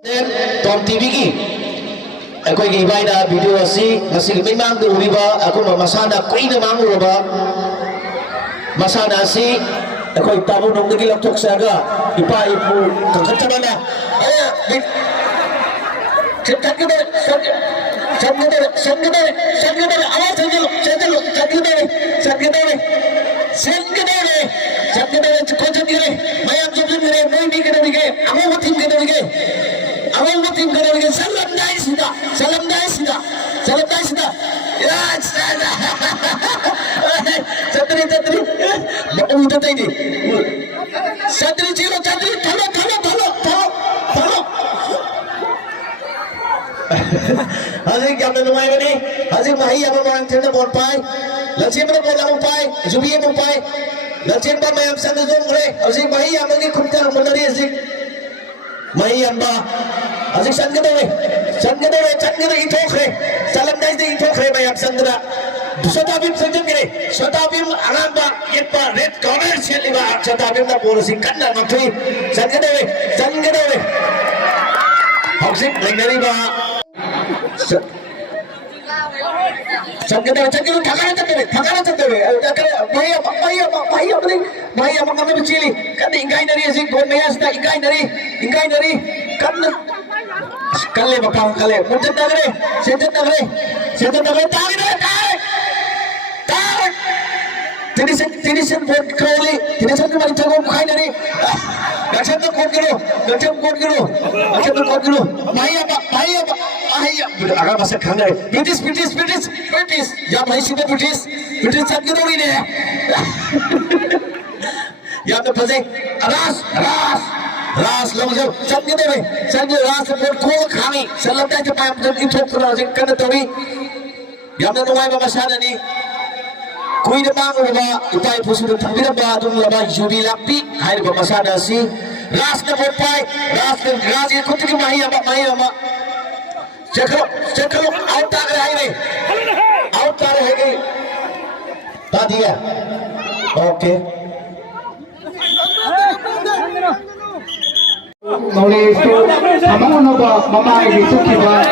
Tom TV ki aku gi bai da video asi masih mai mang du riba aku ma masana koi na mang roba masana si aku tabu nong gi laptok saga ipa ipu kakacana eh cetak ke sanggede awas sanggede kocok gire mayam jubli gire moi ni gire dige amo mutim gire dige salam dai sida ya chatri baru udah ini chatri thalo Hasil yang menumai ini, hasil mahi yang orang cerita bolpai, lacim mana bola bolpai, jubi bolpai, lacim apa mayam sangat zong re, hasil mahi yang lagi kumtar menari hasil mahi yang bah, hasil sangat itu re, salam dah itu re mayam sangat. Sotabim sejak ini, sotabim alam bah, ipa red corner siapa bah, sotabim na polisi kanda maksud, sangat. Hasil lagi bah. Sanggede thakana chattebe bhaiya mangame bchili kan ingai nari asing gon meya sita ingai nari kan kalle bapang kalle munjat nagre senjat nagre tagre tini sen bot kali tini sen mari jago khai nari gacem kot giro bhaiya agar masa khanga British ya bhai sida British chat giro ni de ya to phase ras lom jo chat giro ras bot ko khami salam ta je pam jam intro pura je kan tawi ya na nuai ba masana ni kui de mang ba ipai pusu de thambira ba dung laba yubi lapi hai ba masada si ras na bot pai ras ye kutti ki mahi ama चलो आउट आ रहा है आउट आ रहा है ता दिया okay knowledge तो हम लोग मामा ये सुखी बात